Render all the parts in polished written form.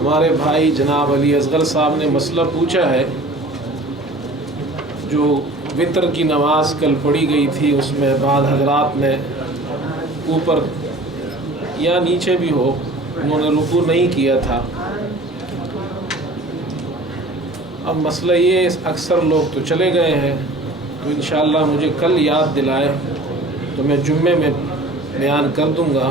ہمارے بھائی جناب علی اصغر صاحب نے مسئلہ پوچھا ہے، جو وطر کی نماز کل پڑھی گئی تھی اس میں بعض حضرات نے اوپر یا نیچے بھی ہو انہوں نے رکوع نہیں کیا تھا۔ اب مسئلہ یہ اکثر لوگ تو چلے گئے ہیں، تو انشاءاللہ مجھے کل یاد دلائے تو میں جمعے میں بیان کر دوں گا۔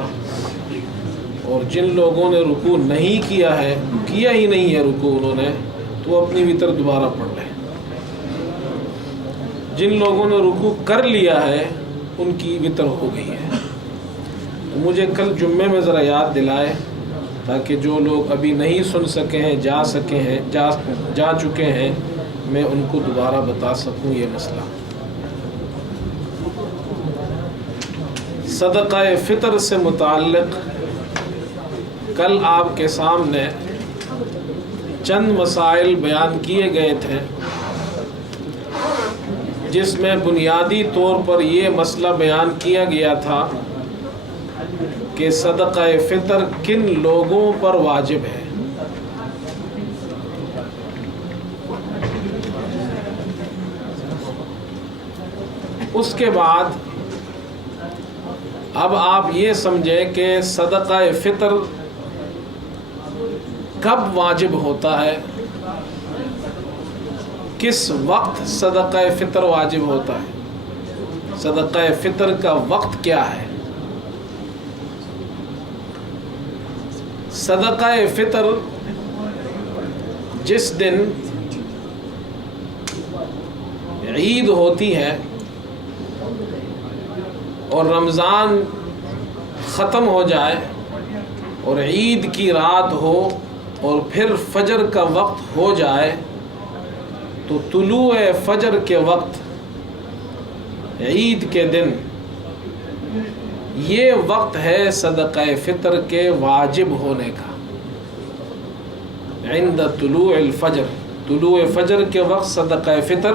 اور جن لوگوں نے رکوع نہیں کیا ہے، کیا ہی نہیں ہے رکوع انہوں نے، تو وہ اپنی وطر دوبارہ پڑھ لیں۔ جن لوگوں نے رکوع کر لیا ہے ان کی وطر ہو گئی ہے۔ تو مجھے کل جمعے میں ذرا یاد دلائے تاکہ جو لوگ ابھی نہیں سن سکے ہیں جا چکے ہیں میں ان کو دوبارہ بتا سکوں یہ مسئلہ۔ صدقہ فطر سے متعلق کل آپ کے سامنے چند مسائل بیان کیے گئے تھے، جس میں بنیادی طور پر یہ مسئلہ بیان کیا گیا تھا کہ صدقہ فطر کن لوگوں پر واجب ہے۔ اس کے بعد اب آپ یہ سمجھیں کہ صدقہ فطر کب واجب ہوتا ہے، کس وقت صدقہ فطر واجب ہوتا ہے، صدقہ فطر کا وقت کیا ہے۔ صدقہ فطر جس دن عید ہوتی ہے اور رمضان ختم ہو جائے اور عید کی رات ہو اور پھر فجر کا وقت ہو جائے، تو طلوع فجر کے وقت عید کے دن یہ وقت ہے صدقہ فطر کے واجب ہونے کا۔ عند طلوع الفجر، طلوع فجر کے وقت صدقہ فطر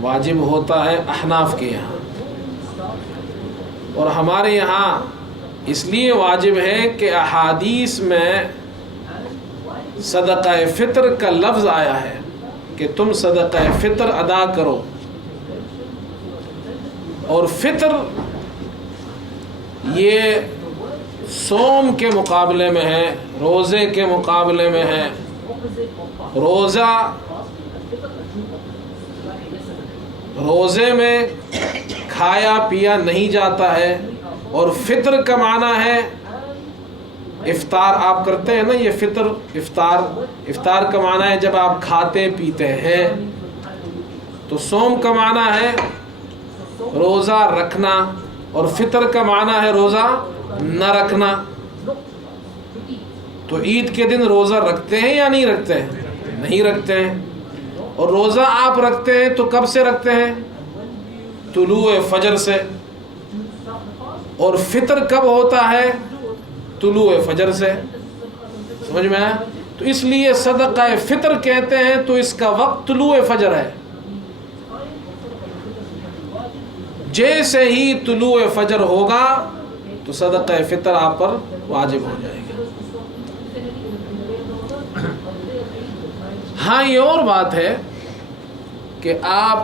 واجب ہوتا ہے احناف کے یہاں، اور ہمارے یہاں اس لیے واجب ہے کہ احادیث میں صدقہ فطر کا لفظ آیا ہے کہ تم صدقہ فطر ادا کرو، اور فطر یہ صوم کے مقابلے میں ہے، روزے کے مقابلے میں ہے۔ روزے میں کھایا پیا نہیں جاتا ہے، اور فطر کا معنی ہے افطار آپ کرتے ہیں نا، یہ افطار کا معنی ہے جب آپ کھاتے پیتے ہیں۔ تو صوم کا معنی ہے روزہ رکھنا، اور فطر کا معنی ہے روزہ نہ رکھنا۔ تو عید کے دن روزہ رکھتے ہیں یا نہیں رکھتے ہیں؟ نہیں رکھتے ہیں۔ اور روزہ آپ رکھتے ہیں تو کب سے رکھتے ہیں؟ طلوع فجر سے۔ اور فطر کب ہوتا ہے؟ طلوع فجر سے۔ سمجھ میں آیا؟ تو اس لیے صدقہ فطر کہتے ہیں تو اس کا وقت طلوع فجر ہے۔ جیسے ہی طلوع فجر ہوگا تو صدقہ فطر آپ پر واجب ہو جائے گا۔ ہاں یہ اور بات ہے کہ آپ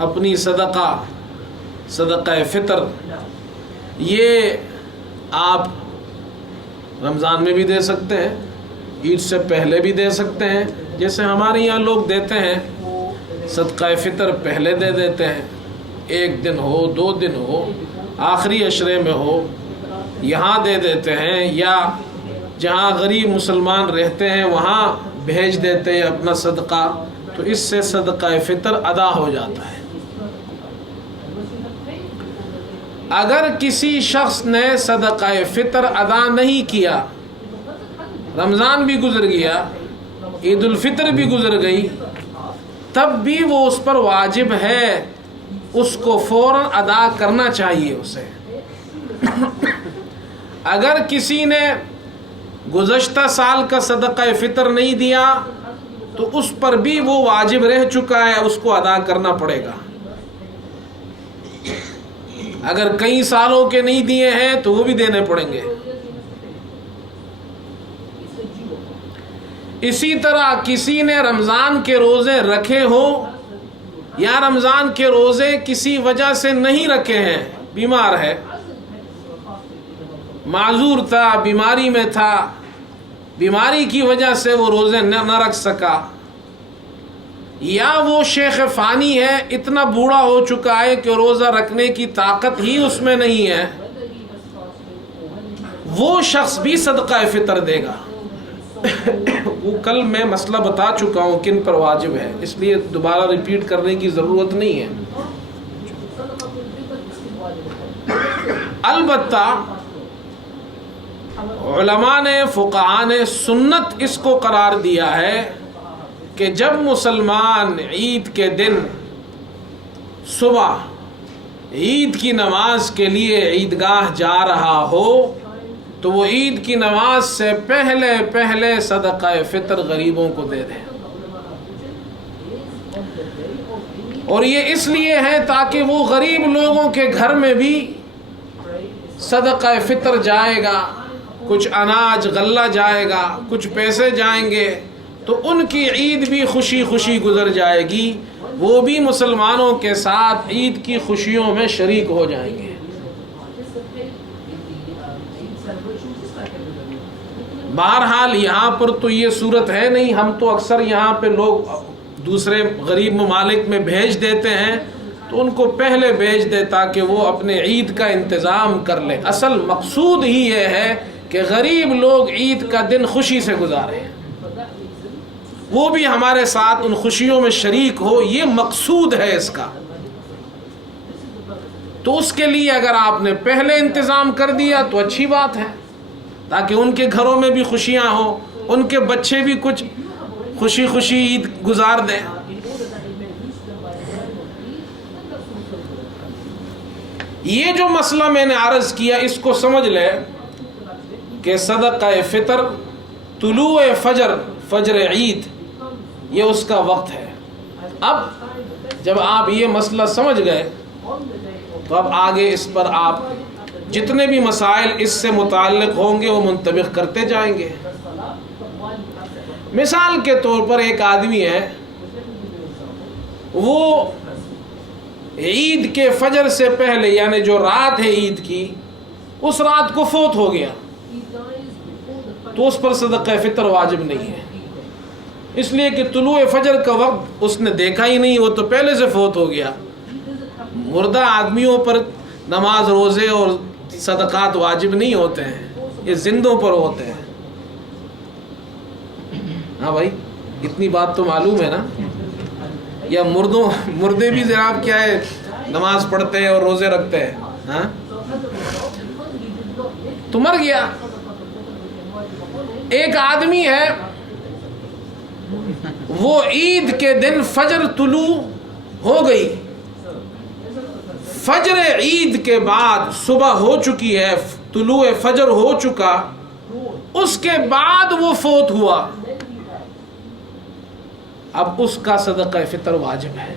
اپنی صدقہ فطر یہ آپ رمضان میں بھی دے سکتے ہیں، عید سے پہلے بھی دے سکتے ہیں، جیسے ہمارے یہاں لوگ دیتے ہیں صدقہ فطر پہلے دے دیتے ہیں، 1 دن ہو 2 دن ہو، آخری عشرے میں ہو، یہاں دے دیتے ہیں، یا جہاں غریب مسلمان رہتے ہیں وہاں بھیج دیتے ہیں اپنا صدقہ، تو اس سے صدقہ فطر ادا ہو جاتا ہے۔ اگر کسی شخص نے صدقہ فطر ادا نہیں کیا، رمضان بھی گزر گیا، عید الفطر بھی گزر گئی، تب بھی وہ اس پر واجب ہے، اس کو فوراً ادا کرنا چاہیے اسے۔ اگر کسی نے گزشتہ سال کا صدقہ فطر نہیں دیا تو اس پر بھی وہ واجب رہ چکا ہے، اس کو ادا کرنا پڑے گا۔ اگر کئی سالوں کے نہیں دیے ہیں تو وہ بھی دینے پڑیں گے۔ اسی طرح کسی نے رمضان کے روزے رکھے ہوں یا رمضان کے روزے کسی وجہ سے نہیں رکھے ہیں، بیمار ہے، معذور تھا، بیماری میں تھا، بیماری کی وجہ سے وہ روزے نہ رکھ سکا، یا وہ شیخ فانی ہے، اتنا بوڑھا ہو چکا ہے کہ روزہ رکھنے کی طاقت ہی اس میں نہیں ہے، وہ شخص بھی صدقہ فطر دے گا۔ وہ کل میں مسئلہ بتا چکا ہوں کن پر واجب ہے، اس لیے دوبارہ ریپیٹ کرنے کی ضرورت نہیں ہے۔ البتہ علماء نے، فقہاء نے سنت اس کو قرار دیا ہے کہ جب مسلمان عید کے دن صبح عید کی نماز کے لیے عیدگاہ جا رہا ہو تو وہ عید کی نماز سے پہلے صدقہ فطر غریبوں کو دے دیں، اور یہ اس لیے ہے تاکہ وہ غریب لوگوں کے گھر میں بھی صدقہ فطر جائے گا، کچھ اناج غلہ جائے گا، کچھ پیسے جائیں گے، تو ان کی عید بھی خوشی خوشی گزر جائے گی، وہ بھی مسلمانوں کے ساتھ عید کی خوشیوں میں شریک ہو جائیں گے۔ بہرحال یہاں پر تو یہ صورت ہے نہیں، ہم تو اکثر یہاں پہ لوگ دوسرے غریب ممالک میں بھیج دیتے ہیں تو ان کو پہلے بھیج دے تاکہ وہ اپنے عید کا انتظام کر لیں۔ اصل مقصود ہی یہ ہے کہ غریب لوگ عید کا دن خوشی سے گزاریں، وہ بھی ہمارے ساتھ ان خوشیوں میں شریک ہو، یہ مقصود ہے اس کا۔ تو اس کے لیے اگر آپ نے پہلے انتظام کر دیا تو اچھی بات ہے، تاکہ ان کے گھروں میں بھی خوشیاں ہوں، ان کے بچے بھی کچھ خوشی خوشی عید گزار دیں۔ یہ جو مسئلہ میں نے عرض کیا اس کو سمجھ لے کہ صدقہ فطر طلوع فجر عید یہ اس کا وقت ہے۔ اب جب آپ یہ مسئلہ سمجھ گئے تو اب آگے اس پر آپ جتنے بھی مسائل اس سے متعلق ہوں گے وہ منطبق کرتے جائیں گے۔ مثال کے طور پر ایک آدمی ہے، وہ عید کے فجر سے پہلے یعنی جو رات ہے عید کی، اس رات کو فوت ہو گیا، تو اس پر صدقہ فطر واجب نہیں ہے، اس لیے کہ طلوع فجر کا وقت اس نے دیکھا ہی نہیں، وہ تو پہلے سے فوت ہو گیا۔ مردہ آدمیوں پر نماز، روزے اور صدقات واجب نہیں ہوتے ہیں، یہ زندوں پر ہوتے ہیں۔ ہاں بھائی، اتنی بات تو معلوم ہے نا؟ یا مردے بھی جناب کیا ہے، نماز پڑھتے ہیں اور روزے رکھتے ہیں؟ ہاں، تو مر گیا۔ ایک آدمی ہے، وہ عید کے دن فجر طلوع ہو گئی، فجر عید کے بعد صبح ہو چکی ہے، طلوع فجر ہو چکا، اس کے بعد وہ فوت ہوا، اب اس کا صدقہ فطر واجب ہے،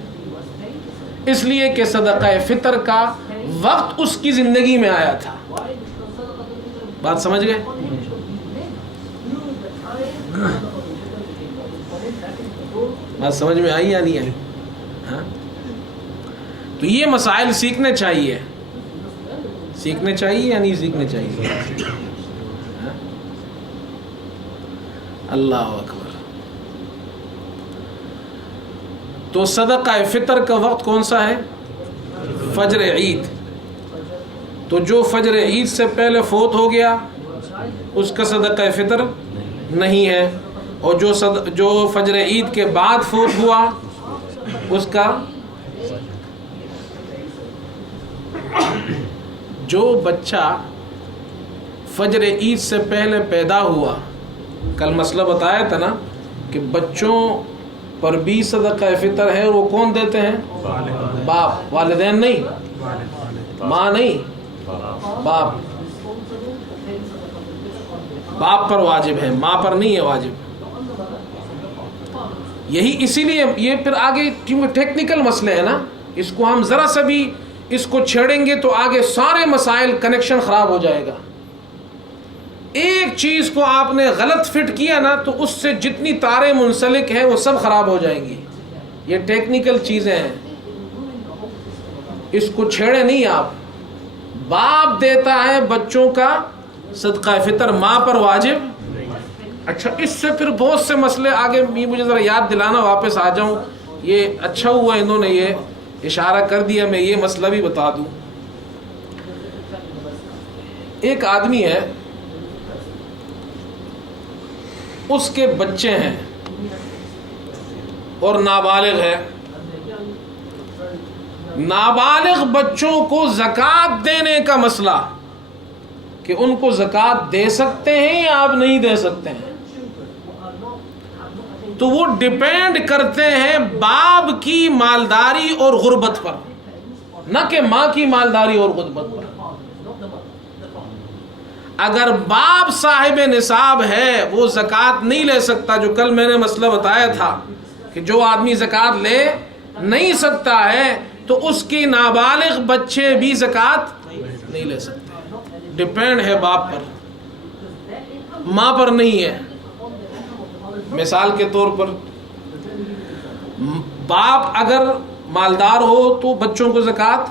اس لیے کہ صدقہ فطر کا وقت اس کی زندگی میں آیا تھا۔ بات سمجھ گئے؟ بات سمجھ میں آئی یا نہیں آئی؟ ہاں، تو یہ مسائل سیکھنے چاہیے یا نہیں سیکھنے چاہیے؟ اللہ اکبر۔ تو صدقہ فطر کا وقت کون سا ہے؟ فجر عید۔ تو جو فجر عید سے پہلے فوت ہو گیا اس کا صدقہ فطر نہیں ہے، اور جو فجر عید کے بعد فوت ہوا اس کا، جو بچہ فجر عید سے پہلے پیدا ہوا، کل مسئلہ بتایا تھا نا کہ بچوں پر بھی صدقہ فطر ہے، اور وہ کون دیتے ہیں؟ باپ، والدین نہیں، ماں نہیں، باپ پر واجب ہے، ماں پر نہیں ہے واجب۔ یہی اسی لیے یہ پھر آگے کیونکہ ٹیکنیکل مسئلے ہیں نا، اس کو ہم ذرا سا بھی اس کو چھیڑیں گے تو آگے سارے مسائل کنیکشن خراب ہو جائے گا۔ ایک چیز کو آپ نے غلط فٹ کیا نا تو اس سے جتنی تاریں منسلک ہیں وہ سب خراب ہو جائیں گی. یہ ٹیکنیکل چیزیں ہیں, اس کو چھیڑے نہیں آپ. باپ دیتا ہے بچوں کا صدقہ فطر, ماں پر واجب. اچھا, اس سے پھر بہت سے مسئلے آگے مجھے ذرا یاد دلانا, واپس آ جاؤں. یہ اچھا ہوا انہوں نے یہ اشارہ کر دیا, میں یہ مسئلہ بھی بتا دوں. ایک آدمی ہے, اس کے بچے ہیں اور نابالغ ہے. نابالغ بچوں کو زکوٰۃ دینے کا مسئلہ کہ ان کو زکوٰۃ دے سکتے ہیں یا آپ نہیں دے سکتے ہیں, تو وہ ڈیپینڈ کرتے ہیں باپ کی مالداری اور غربت پر, نہ کہ ماں کی مالداری اور غربت پر. اگر باپ صاحب نصاب ہے وہ زکوٰۃ نہیں لے سکتا, جو کل میں نے مسئلہ بتایا تھا کہ جو آدمی زکوٰۃ لے نہیں سکتا ہے تو اس کی نابالغ بچے بھی زکوٰۃ نہیں لے سکتے. ڈیپینڈ ہے باپ پر, ماں پر نہیں ہے. مثال کے طور پر باپ اگر مالدار ہو تو بچوں کو زکوٰۃ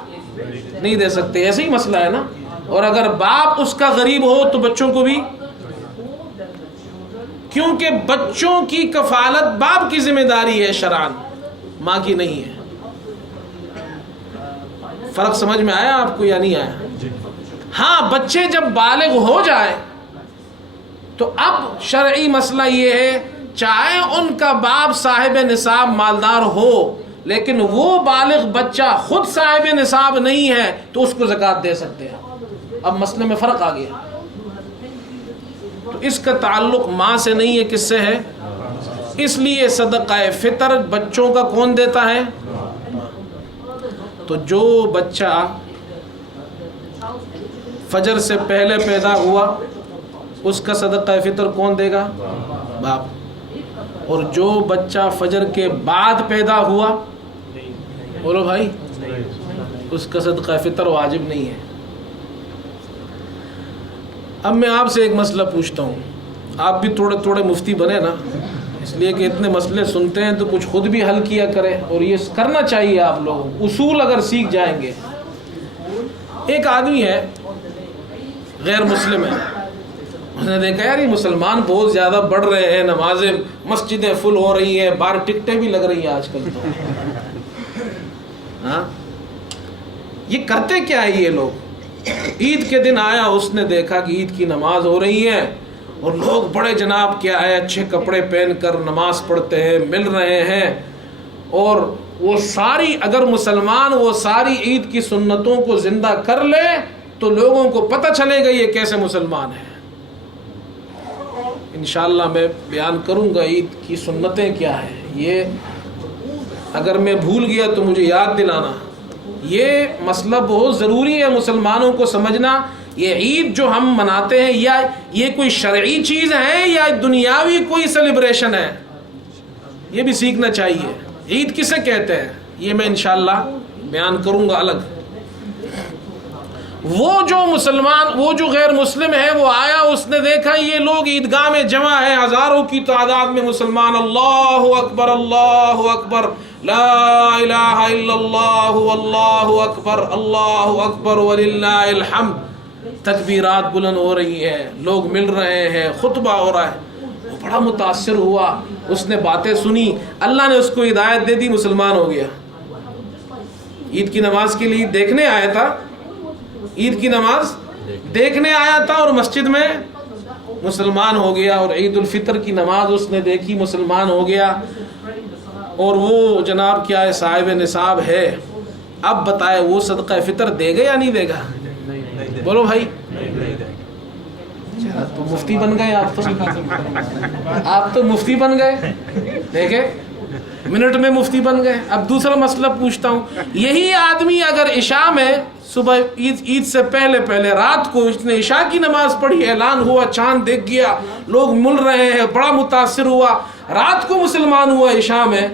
نہیں دے سکتے, ایسے ہی مسئلہ ہے نا. اور اگر باپ اس کا غریب ہو تو بچوں کو بھی, کیونکہ بچوں کی کفالت باپ کی ذمہ داری ہے شرعاً, ماں کی نہیں ہے. فرق سمجھ میں آیا آپ کو یا نہیں آیا؟ ہاں, بچے جب بالغ ہو جائے تو اب شرعی مسئلہ یہ ہے, چاہے ان کا باپ صاحب نصاب مالدار ہو لیکن وہ بالغ بچہ خود صاحب نصاب نہیں ہے تو اس کو زکوٰۃ دے سکتے ہیں. اب مسئلے میں فرق آ گیا. تو اس کا تعلق ماں سے نہیں ہے, کس سے ہے؟ اس لیے صدقہ فطر بچوں کا کون دیتا ہے؟ تو جو بچہ فجر سے پہلے پیدا ہوا اس کا صدقہ فطر کون دے گا؟ باپ. اور جو بچہ فجر کے بعد پیدا ہوا, بولو بھائی, اس کا صدقہ فطر واجب نہیں ہے. اب میں آپ سے ایک مسئلہ پوچھتا ہوں, آپ بھی تھوڑے تھوڑے مفتی بنے نا, اس لیے کہ اتنے مسئلے سنتے ہیں تو کچھ خود بھی حل کیا کریں, اور یہ کرنا چاہیے آپ لوگوں, اصول اگر سیکھ جائیں گے. ایک آدمی ہے غیر مسلم ہے, اس نے دیکھا یار یہ مسلمان بہت زیادہ بڑھ رہے ہیں, نمازیں مسجدیں فل ہو رہی ہیں, باہر ٹکٹیں بھی لگ رہی ہیں آج کل تو. ہاں, یہ کرتے کیا ہے یہ لوگ؟ عید کے دن آیا, اس نے دیکھا کہ عید کی نماز ہو رہی ہے اور لوگ بڑے جناب کیا ہے اچھے کپڑے پہن کر نماز پڑھتے ہیں, مل رہے ہیں, اور وہ ساری, اگر مسلمان وہ ساری عید کی سنتوں کو زندہ کر لے تو لوگوں کو پتہ چلے گا یہ کیسے مسلمان ہیں. انشاءاللہ میں بیان کروں گا عید کی سنتیں کیا ہیں. یہ اگر میں بھول گیا تو مجھے یاد دلانا. یہ مسئلہ بہت ضروری ہے مسلمانوں کو سمجھنا. یہ عید جو ہم مناتے ہیں یا یہ کوئی شرعی چیز ہے یا دنیاوی کوئی سیلیبریشن ہے, یہ بھی سیکھنا چاہیے. عید کسے کہتے ہیں یہ میں انشاءاللہ بیان کروں گا الگ. وہ جو مسلمان, وہ جو غیر مسلم ہے, وہ آیا, اس نے دیکھا یہ لوگ عیدگاہ میں جمع ہیں ہزاروں کی تعداد میں مسلمان, اللہ اکبر اللہ اکبر, لا الہ الا اللہ واللہ اکبر, اللہ اکبر وللہ الحمد. تکبیرات بلند ہو رہی ہیں, لوگ مل رہے ہیں, خطبہ ہو رہا ہے. وہ بڑا متاثر ہوا, اس نے باتیں سنی, اللہ نے اس کو ہدایت دے دی, مسلمان ہو گیا. عید کی نماز کے لیے دیکھنے آیا تھا, عید کی نماز دیکھنے آیا تھا اور مسجد میں مسلمان ہو گیا. اور عید الفطر کی نماز اس نے دیکھی, مسلمان ہو گیا. اور وہ جناب کیا ہے صاحب نصاب ہے. اب بتائے وہ صدقہ فطر دے گا یا نہیں دے گا؟ بولو بھائی. تو مفتی بن گئے آپ تو مفتی بن گئے, دیکھیں منٹ میں مفتی بن گئے. اب دوسرا مسئلہ پوچھتا ہوں, یہی آدمی اگر عشاء میں صبح عید سے پہلے رات کو اس نے عشاء کی نماز پڑھی, اعلان ہوا, چاند دیکھ گیا, لوگ مل رہے ہیں, بڑا متاثر ہوا, رات کو مسلمان ہوا عشاء میں,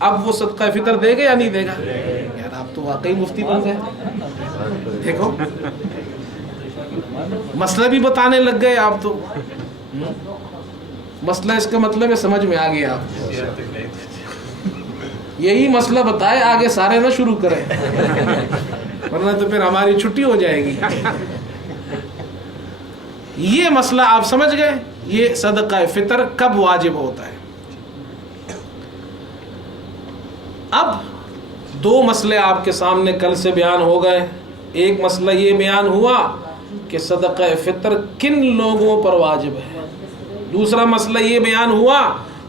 اب وہ صدقہ فطر دے گا یا نہیں دے گا؟ یار آپ تو واقعی مفتی بن گئے. دیکھو مسئلہ بھی بتانے لگ گئے آپ تو. مسئلہ اس کا مطلب ہے سمجھ میں آ گیا آپ. یہی مسئلہ بتائے آگے سارے نہ شروع کریں ورنہ تو پھر ہماری چھٹی ہو جائے گی. یہ مسئلہ آپ سمجھ گئے. یہ صدقہ فطر کب واجب ہوتا ہے. اب دو مسئلے آپ کے سامنے کل سے بیان ہو گئے. ایک مسئلہ یہ بیان ہوا کہ صدقہ فطر کن لوگوں پر واجب ہے. دوسرا مسئلہ یہ بیان ہوا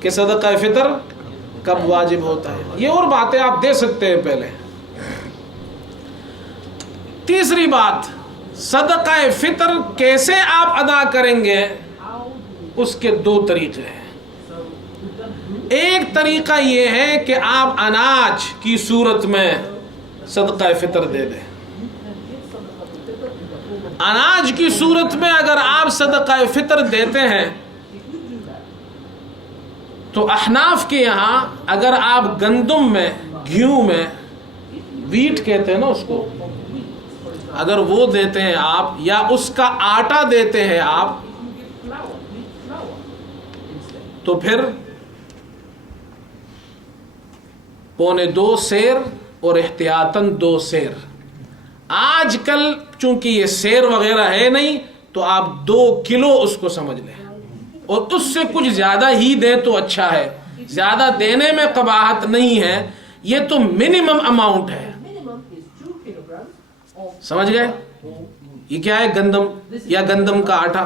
کہ صدقہ فطر کب واجب ہوتا ہے. یہ اور باتیں آپ دے سکتے ہیں پہلے. تیسری بات, صدقہ فطر کیسے آپ ادا کریں گے, اس کے دو طریقے ہیں. ایک طریقہ یہ ہے کہ آپ اناج کی صورت میں صدقہ فطر دے دیں. اناج کی صورت میں اگر آپ صدقہ فطر دیتے ہیں تو احناف کے یہاں اگر آپ گندم میں, گیہوں میں, ویٹ کہتے ہیں نا اس کو, اگر وہ دیتے ہیں آپ یا اس کا آٹا دیتے ہیں آپ تو پھر 2.25 سیر اور احتیاطاً 2 سیر. آج کل چونکہ یہ سیر وغیرہ ہے نہیں تو آپ 2 کلو اس کو سمجھ لیں, اور اس سے کچھ زیادہ ہی دیں تو اچھا ہے. زیادہ دینے میں قباحت نہیں ہے, یہ تو منیمم اماؤنٹ ہے. سمجھ گئے؟ یہ کیا ہے, گندم یا گندم کا آٹا.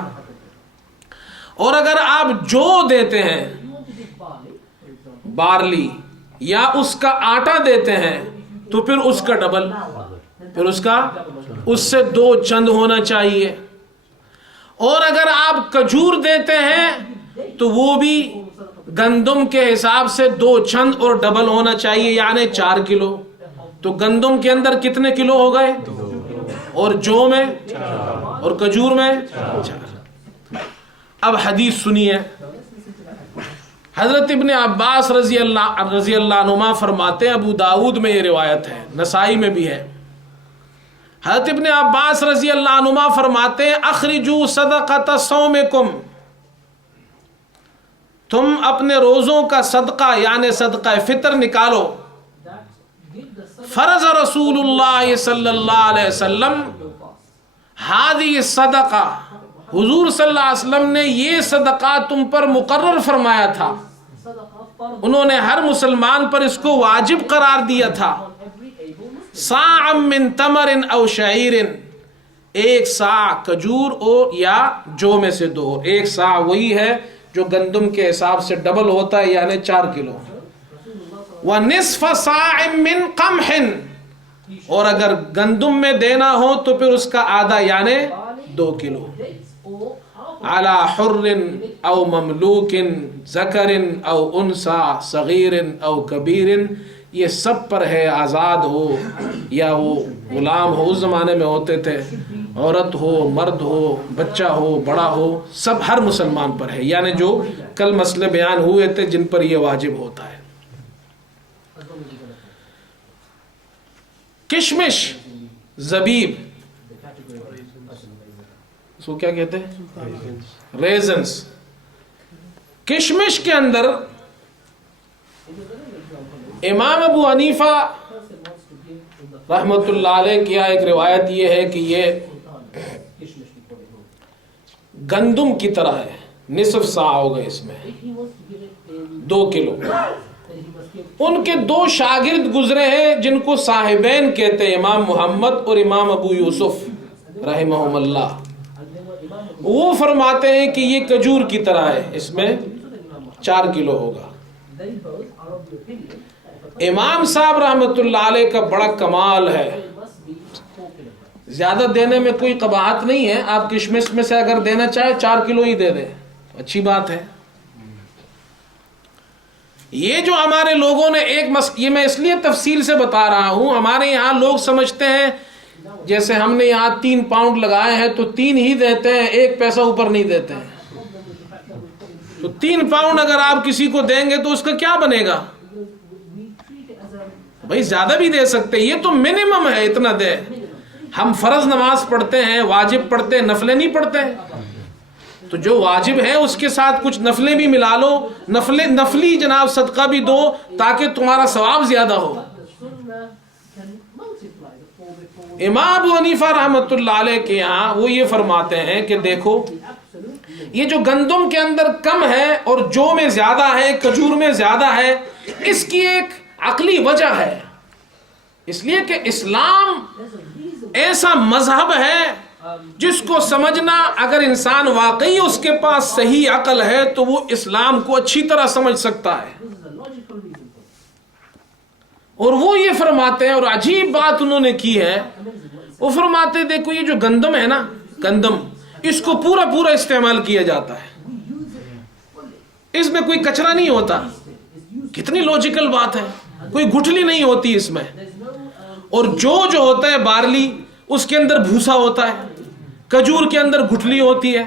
اور اگر آپ جو دیتے ہیں بارلی یا اس کا آٹا دیتے ہیں تو پھر اس کا ڈبل, پھر اس سے 2 چند ہونا چاہیے. اور اگر آپ کھجور دیتے ہیں تو وہ بھی گندم کے حساب سے 2 چند اور ڈبل ہونا چاہیے, یعنی 4 کلو. تو گندم کے اندر کتنے کلو ہو گئے, اور جو میں اور کھجور میں 4. اب حدیث سنیے. حضرت ابن عباس رضی اللہ عنہما فرماتے ہیں, ابو داود میں یہ روایت ہے, نسائی میں بھی ہے. حضرت ابن عباس رضی اللہ عنہما فرماتے ہیں, اخرجوا صدقۃ صومکم, تم اپنے روزوں کا صدقہ یعنی صدقہ فطر نکالو. فرض رسول اللہ صلی اللہ علیہ وسلم ہذه صدقہ, حضور صلی اللہ علیہ وسلم نے یہ صدقہ تم پر مقرر فرمایا تھا. انہوں نے ہر مسلمان پر اس کو واجب قرار دیا تھا. صاع من تمر او شعیر, 1 صاع کھجور اور یا جو میں سے 2. 1 صاع وہی ہے جو گندم کے حساب سے ڈبل ہوتا ہے, یعنی 4 کلو. ونصف صاع من قمح, اور اگر گندم میں دینا ہو تو پھر اس کا آدھا یعنی 2 کلو. على حر او مملوک ذکر او انثى صغیر او کبیر, یہ سب پر ہے, آزاد ہو یا وہ غلام ہو, اس زمانے میں ہوتے تھے, عورت ہو, مرد ہو, بچہ ہو, بڑا ہو, سب ہر مسلمان پر ہے. یعنی جو کل مسئلے بیان ہوئے تھے جن پر یہ واجب ہوتا ہے. کشمش, زبیب, اس کو کیا کہتے ہیں, ریزنز. کشمش کے اندر امام ابو حنیفہ رحمت اللہ علیہ کی ایک روایت یہ ہے کہ یہ گندم کی طرح ہے, نصف صاع ہو گئے اس میں 2 کلو. ان کے 2 شاگرد گزرے ہیں جن کو صاحبین کہتے ہیں, امام محمد اور امام ابو یوسف رحمہم اللہ. وہ فرماتے ہیں کہ یہ کھجور کی طرح ہے, اس میں 4 کلو ہوگا. امام صاحب رحمت اللہ علیہ کا بڑا کمال ہے, زیادہ دینے میں کوئی قباحت نہیں ہے. آپ کشمش میں سے اگر دینا چاہے 4 کلو ہی دے دیں, اچھی بات ہے. یہ جو ہمارے لوگوں نے یہ میں اس لیے تفصیل سے بتا رہا ہوں, ہمارے یہاں لوگ سمجھتے ہیں جیسے ہم نے یہاں 3 پاؤنڈ لگائے ہیں تو 3 ہی دیتے ہیں, 1 پیسہ اوپر نہیں دیتے ہیں. تو 3 پاؤنڈ اگر آپ کسی کو دیں گے تو اس کا کیا بنے گا, بھائی زیادہ بھی دے سکتے, یہ تو منیمم ہے, اتنا دے. ہم فرض نماز پڑھتے ہیں، واجب پڑھتے ہیں، نفلیں نہیں پڑھتے ہیں. تو جو واجب ہے اس کے ساتھ کچھ نفلیں بھی ملا لو، نفلی جناب صدقہ بھی دو تاکہ تمہارا ثواب زیادہ ہو. امام ابو حنیفہ رحمۃ اللہ علیہ کے یہاں وہ یہ فرماتے ہیں کہ دیکھو یہ جو گندم کے اندر کم ہے اور جو میں زیادہ ہے، کھجور میں زیادہ ہے، اس کی ایک عقلی وجہ ہے. اس لیے کہ اسلام ایسا مذہب ہے جس کو سمجھنا، اگر انسان واقعی اس کے پاس صحیح عقل ہے تو وہ اسلام کو اچھی طرح سمجھ سکتا ہے. اور وہ یہ فرماتے ہیں، اور عجیب بات انہوں نے کی ہے، وہ فرماتے دیکھو یہ جو گندم ہے نا، گندم اس کو پورا پورا استعمال کیا جاتا ہے، اس میں کوئی کچرا نہیں ہوتا. کتنی لوجیکل بات ہے، کوئی گٹھلی نہیں ہوتی اس میں. اور جو ہوتا ہے بارلی اس کے اندر بھوسا ہوتا ہے، کھجور کے اندر گٹھلی ہوتی ہے.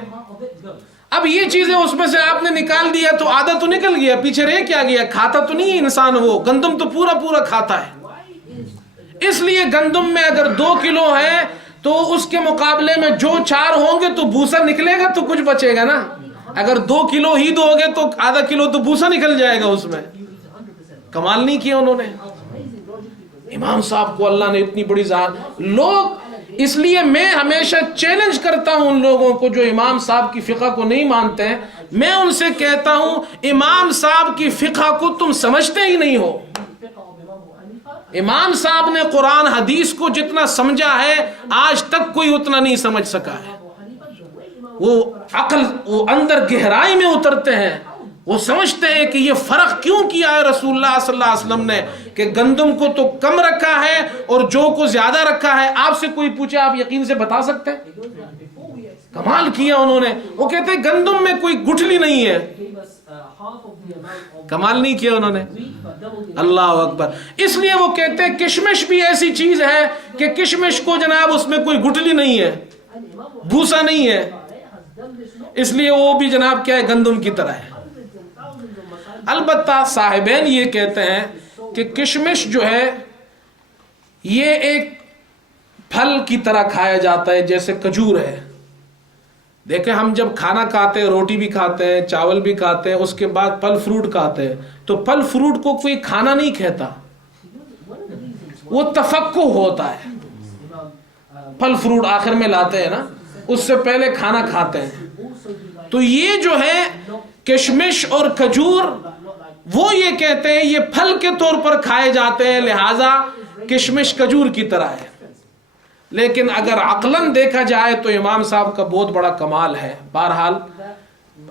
اب یہ چیزیں اس میں سے آپ نے نکال دیا تو آدھا تو نکل گیا، پیچھے رہ کیا گیا؟ کھاتا تو نہیں انسان، وہ گندم تو پورا پورا کھاتا ہے. اس لیے گندم میں اگر 2 کلو ہے تو اس کے مقابلے میں جو 4 ہوں گے تو بھوسا نکلے گا تو کچھ بچے گا نا. اگر 2 کلو ہی دو گے تو آدھا کلو تو بھوسا نکل جائے گا اس میں. کمال نہیں کیا انہوں نے. امام صاحب کو اللہ نے اتنی بڑی ذات. لوگ اس لیے میں ہمیشہ چیلنج کرتا ہوں ان لوگوں کو جو امام صاحب کی فقہ کو نہیں مانتے ہیں، میں ان سے کہتا ہوں امام صاحب کی فقہ کو تم سمجھتے ہی نہیں ہو. امام صاحب نے قرآن حدیث کو جتنا سمجھا ہے آج تک کوئی اتنا نہیں سمجھ سکا ہے. وہ عقل، وہ اندر گہرائی میں اترتے ہیں، وہ سمجھتے ہیں کہ یہ فرق کیوں کیا ہے رسول اللہ صلی اللہ علیہ وسلم نے، کہ گندم کو تو کم رکھا ہے اور جو کو زیادہ رکھا ہے. آپ سے کوئی پوچھے آپ یقین سے بتا سکتے ہیں؟ کمال کیا انہوں نے. وہ کہتے ہیں گندم میں کوئی گٹھلی نہیں ہے. کمال نہیں کیا انہوں نے. اللہ اکبر. اس لیے وہ کہتے ہیں کشمش بھی ایسی چیز ہے کہ کشمش کو جناب اس میں کوئی گٹھلی نہیں ہے، بھوسا نہیں ہے، اس لیے وہ بھی جناب کیا ہے، گندم کی طرح ہے. البتہ صاحبین یہ کہتے ہیں کہ کشمش جو ہے یہ ایک پھل کی طرح کھایا جاتا ہے جیسے کھجور ہے. دیکھیں ہم جب کھانا کھاتے ہیں، روٹی بھی کھاتے ہیں، چاول بھی کھاتے ہیں، اس کے بعد پھل فروٹ کھاتے ہیں، تو پھل فروٹ کو کوئی کھانا نہیں کہتا، وہ تفقع ہوتا ہے. پھل فروٹ آخر میں لاتے ہیں نا، اس سے پہلے کھانا کھاتے ہیں. تو یہ جو ہے کشمش اور کھجور، وہ یہ کہتے ہیں یہ پھل کے طور پر کھائے جاتے ہیں، لہذا کشمش کھجور کی طرح ہے. لیکن اگر عقلاً دیکھا جائے تو امام صاحب کا بہت بڑا کمال ہے. بہرحال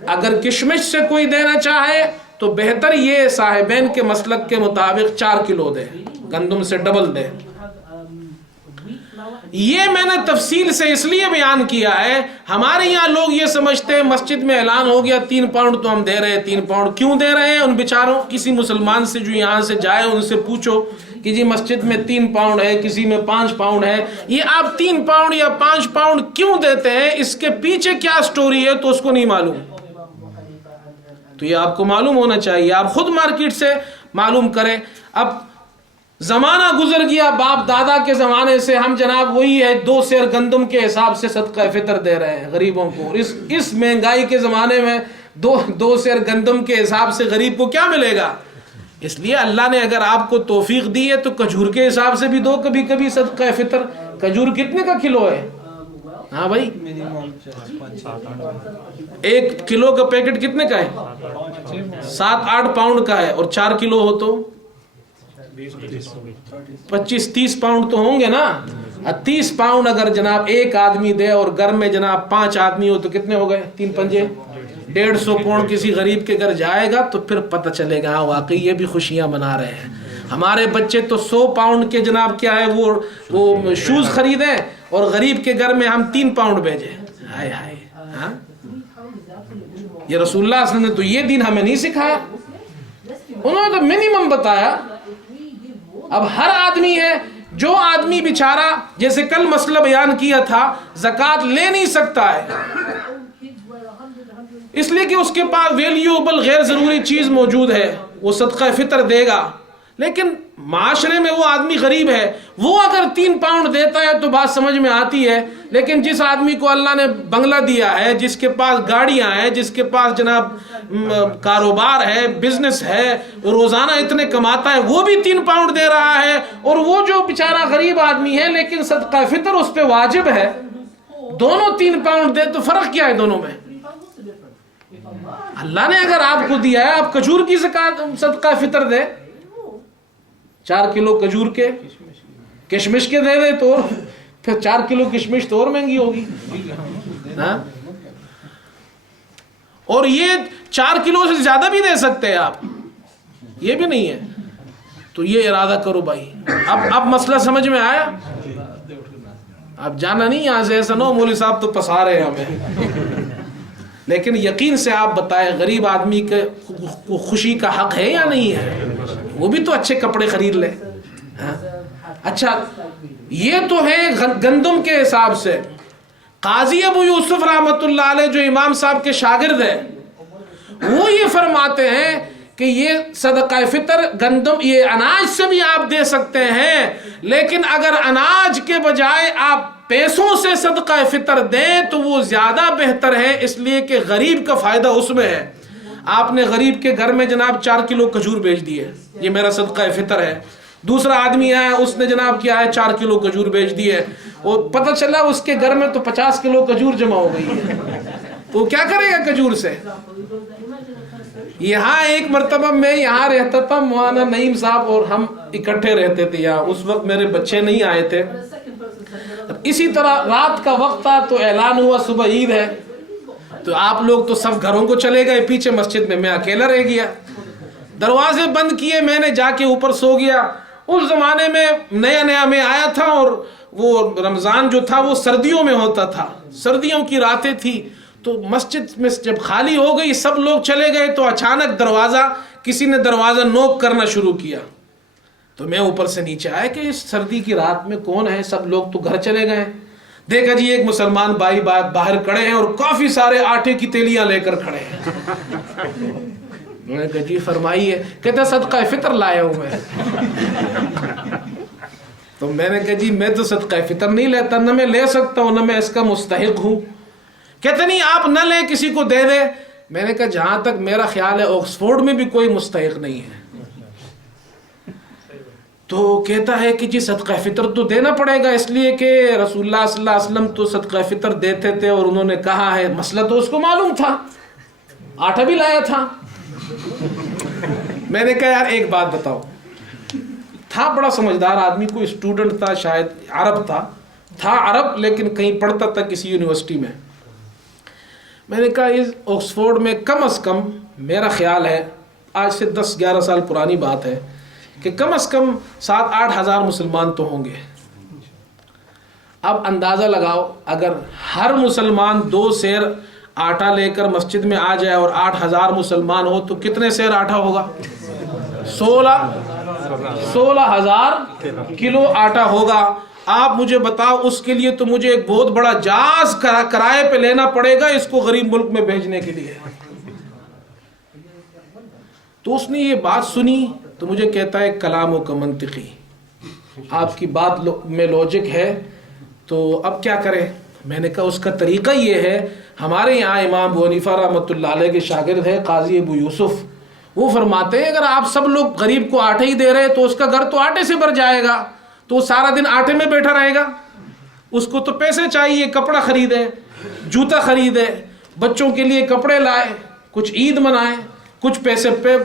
اگر کشمش سے کوئی دینا چاہے تو بہتر یہ صاحبین کے مسلک کے مطابق 4 کلو دے، گندم سے ڈبل دے. یہ میں نے تفصیل سے اس لیے بیان کیا ہے، ہمارے یہاں لوگ یہ سمجھتے ہیں مسجد میں اعلان ہو گیا 3 پاؤنڈ تو ہم دے رہے ہیں. 3 پاؤنڈ کیوں دے رہے ہیں؟ ان بیچاروں، کسی مسلمان سے جو یہاں سے جائے ان سے پوچھو کہ جی مسجد میں 3 پاؤنڈ ہے، کسی میں 5 پاؤنڈ ہے، یہ آپ 3 پاؤنڈ یا 5 پاؤنڈ کیوں دیتے ہیں؟ اس کے پیچھے کیا سٹوری ہے تو اس کو نہیں معلوم. تو یہ آپ کو معلوم ہونا چاہیے، آپ خود مارکیٹ سے معلوم کریں. اب زمانہ گزر گیا، باپ دادا کے زمانے سے ہم جناب وہی ہے 2 سیر گندم کے حساب سے صدقہ فطر دے رہے ہیں غریبوں کو. اس مہنگائی کے زمانے میں 2 سیر گندم کے حساب سے غریب کو کیا ملے گا؟ اس لیے اللہ نے اگر آپ کو توفیق دی ہے تو کھجور کے حساب سے بھی دو کبھی کبھی صدقہ فطر. کھجور کتنے کا کلو ہے؟ ہاں بھائی 1 کلو کا پیکٹ کتنے کا ہے؟ 7-8 پاؤنڈ کا ہے، اور 4 کلو ہو تو 25-30 پاؤنڈ تو ہوں گے نا. 30 پاؤنڈ اگر جناب ایک آدمی دے اور گھر میں جناب 5 آدمی ہو تو کتنے ہو گئے؟ 3 پنجے 150 پاؤنڈ کسی غریب کے گھر جائے گا تو پھر پتہ چلے گا ہاں واقعی یہ بھی خوشیاں منا رہے ہیں. ہمارے بچے تو 100 پاؤنڈ کے جناب کیا ہے وہ شوز خریدیں اور غریب کے گھر میں ہم 3 پاؤنڈ بھیجیں. ہائے ہائے. ہاں یہ رسول اللہ صلی اللہ علیہ وسلم نے تو یہ دین ہمیں نہیں سکھایا، انہوں نے تو منیمم بتایا. اب ہر آدمی ہے، جو آدمی بیچارہ جیسے کل مسئلہ بیان کیا تھا زکوٰۃ لے نہیں سکتا ہے اس لیے کہ اس کے پاس ویلیوبل غیر ضروری چیز موجود ہے، وہ صدقہ فطر دے گا. لیکن معاشرے میں وہ آدمی غریب ہے، وہ اگر 3 پاؤنڈ دیتا ہے تو بات سمجھ میں آتی ہے. لیکن جس آدمی کو اللہ نے بنگلہ دیا ہے، جس کے پاس گاڑیاں ہیں، جس کے پاس جناب کاروبار ہے، بزنس ہے، روزانہ اتنے کماتا ہے، وہ بھی 3 پاؤنڈ دے رہا ہے، اور وہ جو بیچارہ غریب آدمی ہے لیکن صدقہ فطر اس پہ واجب ہے، دونوں 3 پاؤنڈ دے تو فرق کیا ہے دونوں میں؟ اللہ نے اگر آپ کو دیا ہے، آپ کھجور کی زکات صدقہ فطر دے، 4 کلو کھجور کے، کشمش کے دے دے تو پھر 4 کلو کشمش تو اور مہنگی ہوگی. ہاں، اور یہ 4 کلو سے زیادہ بھی دے سکتے ہیں آپ، یہ بھی نہیں ہے. تو یہ ارادہ کرو بھائی. اب مسئلہ سمجھ میں آیا؟ اب جانا نہیں یہاں سے، ایسا نہ ہو مولوی صاحب تو پسا رہے ہیں ہمیں. لیکن یقین سے آپ بتائیں غریب آدمی کے خوشی کا حق ہے یا نہیں ہے؟ وہ بھی تو اچھے کپڑے خرید لے. اچھا، یہ تو ہے گندم کے حساب سے. قاضی ابو یوسف رحمۃ اللہ علیہ جو امام صاحب کے شاگرد ہیں، وہ یہ فرماتے ہیں کہ یہ صدقہ فطر گندم، یہ اناج سے بھی آپ دے سکتے ہیں، لیکن اگر اناج کے بجائے آپ پیسوں سے صدقہ فطر دیں تو وہ زیادہ بہتر ہے، اس لیے کہ غریب کا فائدہ اس میں ہے. آپ نے غریب کے گھر میں جناب 4 کلو کھجور بیچ دیے، یہ میرا صدقہ فطر ہے. دوسرا آدمی آیا، اس نے جناب کیا ہے 4 کلو کھجور بیچ دیے، اور پتہ چلا اس کے گھر میں تو 50 کلو کھجور جمع ہو گئی ہے، تو کیا کرے گا کھجور سے؟ یہاں ایک مرتبہ میں یہاں رہتا تھا، مولانا نعیم صاحب اور ہم اکٹھے رہتے تھے یہاں. اس وقت میرے بچے نہیں آئے تھے. اسی طرح رات کا وقت تھا تو اعلان ہوا صبح عید ہے، تو آپ لوگ تو سب گھروں کو چلے گئے، پیچھے مسجد میں اکیلا رہ گیا. دروازے بند کیے، میں نے جا کے اوپر سو گیا. اس زمانے میں نیا میں آیا تھا، اور وہ رمضان جو تھا وہ سردیوں میں ہوتا تھا، سردیوں کی راتیں تھی. تو مسجد میں جب خالی ہو گئی، سب لوگ چلے گئے، تو اچانک کسی نے دروازہ نوک کرنا شروع کیا. تو میں اوپر سے نیچے آیا کہ اس سردی کی رات میں کون ہے، سب لوگ تو گھر چلے گئے. دیکھا جی ایک مسلمان بھائی باہر کھڑے ہیں اور کافی سارے آٹے کی تیلیاں لے کر کھڑے ہیں. میں نے کہا جی فرمائیے. کہتے صدقہ فطر لایا ہوں میں. تو میں نے کہا جی میں تو صدقہ فطر نہیں لیتا، نہ میں لے سکتا ہوں، نہ میں اس کا مستحق ہوں. کہتے نہیں آپ نہ لیں، کسی کو دے دے. میں نے کہا جہاں تک میرا خیال ہے آکسفورڈ میں بھی کوئی مستحق نہیں ہے. تو کہتا ہے کہ جی صدقہ فطر تو دینا پڑے گا، اس لیے کہ رسول اللہ صلی اللہ علیہ وسلم تو صدقہ فطر دیتے تھے، اور انہوں نے کہا ہے. مسئلہ تو اس کو معلوم تھا، آٹا بھی لایا تھا. میں نے کہا یار ایک بات بتاؤ. تھا بڑا سمجھدار آدمی، کوئی اسٹوڈنٹ تھا، شاید عرب تھا عرب، لیکن کہیں پڑھتا تھا کسی یونیورسٹی میں. میں نے کہا اس آکسفورڈ میں کم از کم میرا خیال ہے، آج سے 10-11 سال پرانی بات ہے، کہ کم از کم 7-8 ہزار مسلمان تو ہوں گے. اب اندازہ لگاؤ، اگر ہر مسلمان 2 سیر آٹا لے کر مسجد میں آ جائے اور 8,000 مسلمان ہو تو کتنے سیر آٹا ہوگا؟ 16,000 کلو آٹا ہوگا. آپ مجھے بتاؤ، اس کے لیے تو مجھے ایک بہت بڑا جہاز کرائے پہ لینا پڑے گا اس کو غریب ملک میں بھیجنے کے لیے. تو اس نے یہ بات سنی تو مجھے کہتا ہے کلام و کا منطقی، آپ کی بات میں لوجک ہے، تو اب کیا کریں؟ میں نے کہا اس کا طریقہ یہ ہے، ہمارے یہاں امام ابو حنیفہ رحمۃ اللہ علیہ کے شاگرد ہے قاضی ابو یوسف، وہ فرماتے ہیں اگر آپ سب لوگ غریب کو آٹے ہی دے رہے تو اس کا گھر تو آٹے سے بھر جائے گا، تو وہ سارا دن آٹے میں بیٹھا رہے گا. اس کو تو پیسے چاہیے، کپڑا خریدے، جوتا خریدے، بچوں کے لیے کپڑے لائے، کچھ عید منائے، کچھ پیسے پہ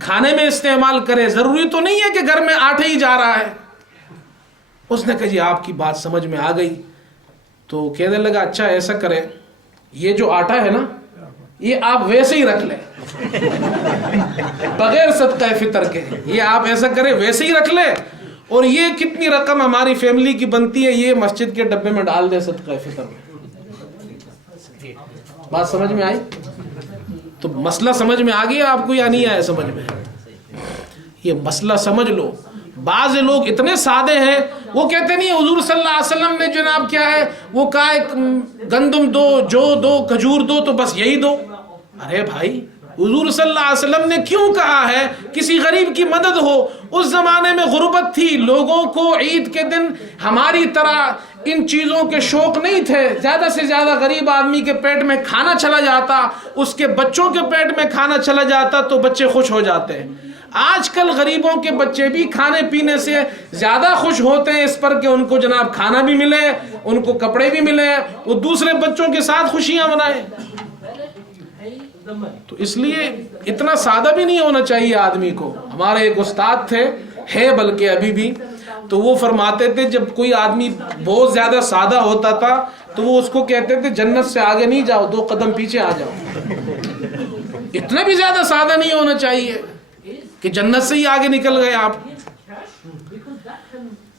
کھانے میں استعمال کرے. ضروری تو نہیں ہے کہ گھر میں آٹے ہی جا رہا ہے. اس نے کہا جی آپ کی بات سمجھ میں آ گئی. تو کہنے لگا اچھا ایسا کرے، یہ جو آٹا ہے نا یہ آپ ویسے ہی رکھ لیں بغیر صدقہ فطر کے. یہ آپ ایسا کریں ویسے ہی رکھ لیں، اور یہ کتنی رقم ہماری فیملی کی بنتی ہے یہ مسجد کے ڈبے میں ڈال دے صدقہ فطر میں. بات سمجھ میں آئی؟ تو مسئلہ سمجھ میں آ گیا آپ کو یا نہیں آیا سمجھ میں؟ یہ مسئلہ سمجھ لو. بعض لوگ اتنے سادے ہیں، وہ کہتے نہیں حضور صلی اللہ علیہ وسلم نے جناب کیا ہے وہ کہا گندم دو، جو دو، کھجور دو، تو بس یہی دو. ارے بھائی حضور صلی اللہ علیہ وسلم نے کیوں کہا ہے کسی غریب کی مدد ہو؟ اس زمانے میں غربت تھی، لوگوں کو عید کے دن ہماری طرح ان چیزوں کے شوق نہیں تھے، زیادہ سے زیادہ غریب آدمی کے پیٹ میں کھانا چلا جاتا، اس کے بچوں کے پیٹ میں کھانا چلا جاتا تو بچے خوش ہو جاتے ہیں۔ آج کل غریبوں کے بچے بھی کھانے پینے سے زیادہ خوش ہوتے ہیں اس پر کہ ان کو جناب کھانا بھی ملے، ان کو کپڑے بھی ملے، وہ دوسرے بچوں کے ساتھ خوشیاں منائیں۔ تو اس لیے اتنا سادہ بھی نہیں ہونا چاہیے آدمی کو۔ ہمارے ایک استاد تھے، ہے بلکہ ابھی بھی، تو وہ فرماتے تھے جب کوئی آدمی بہت زیادہ سادہ ہوتا تھا تو وہ اس کو کہتے تھے جنت سے آگے نہیں جاؤ، 2 قدم پیچھے آ جاؤ۔ اتنا بھی زیادہ سادہ نہیں ہونا چاہیے کہ جنت سے ہی آگے نکل گئے آپ۔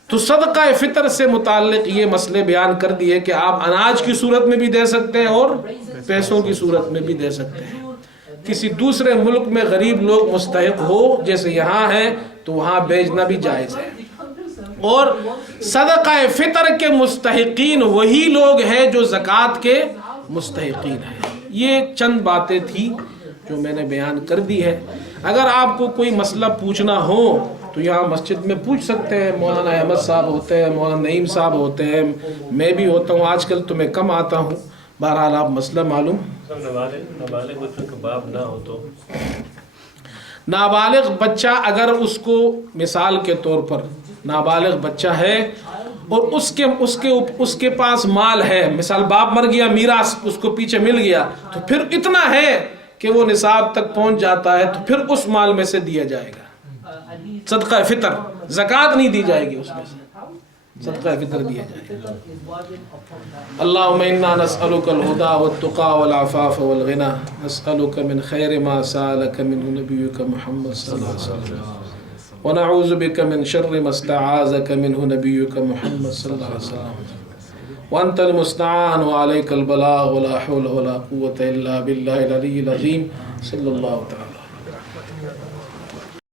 تو صدقہ فطر سے متعلق یہ مسئلے بیان کر دیے کہ آپ اناج کی صورت میں بھی دے سکتے ہیں اور پیسوں کی صورت میں بھی دے سکتے ہیں۔ کسی دوسرے ملک میں غریب لوگ مستحق ہو جیسے یہاں ہے تو وہاں بیچنا بھی جائز ہے۔ اور صدقہ فطر کے مستحقین وہی لوگ ہیں جو زکوٰۃ کے مستحقین ہیں۔ یہ چند باتیں تھی جو میں نے بیان کر دی ہے۔ اگر آپ کو کوئی مسئلہ پوچھنا ہو تو یہاں مسجد میں پوچھ سکتے ہیں، مولانا احمد صاحب ہوتے ہیں، مولانا نعیم صاحب ہوتے ہیں، میں بھی ہوتا ہوں، آج کل تو میں کم آتا ہوں۔ بہرحال آپ مسئلہ معلوم۔ نابالغ بچوں کا باپ نہ ہو تو نابالغ بچہ اگر اس کو مثال کے طور پر نابالغ بچہ ہے اور اس کے پاس مال ہے، مثال باپ مر گیا، میراث اس کو پیچھے مل گیا، تو پھر اتنا ہے کہ وہ نصاب تک پہنچ جاتا ہے تو پھر اس مال میں سے دیا جائے گا۔ صدقہ فطر، زکوٰۃ نہیں دی جائے گی، اس میں سے صدقہ فطر دیا جائے گا۔ اللہم انا نسألک الہدی والتقی والعفاف والغنی، نسألک من خیر ما سألک منہ نبیک محمد صلی اللہ علیہ وسلم، ونعوذ بک من شر ما استعاذک منہ نبیک محمد صلی اللہ علیہ وسلم، وانت المستعان وعلیک البلاغ ولا حول ولا قوة الا باللہ العلی العظیم، صلی اللہ تعالی۔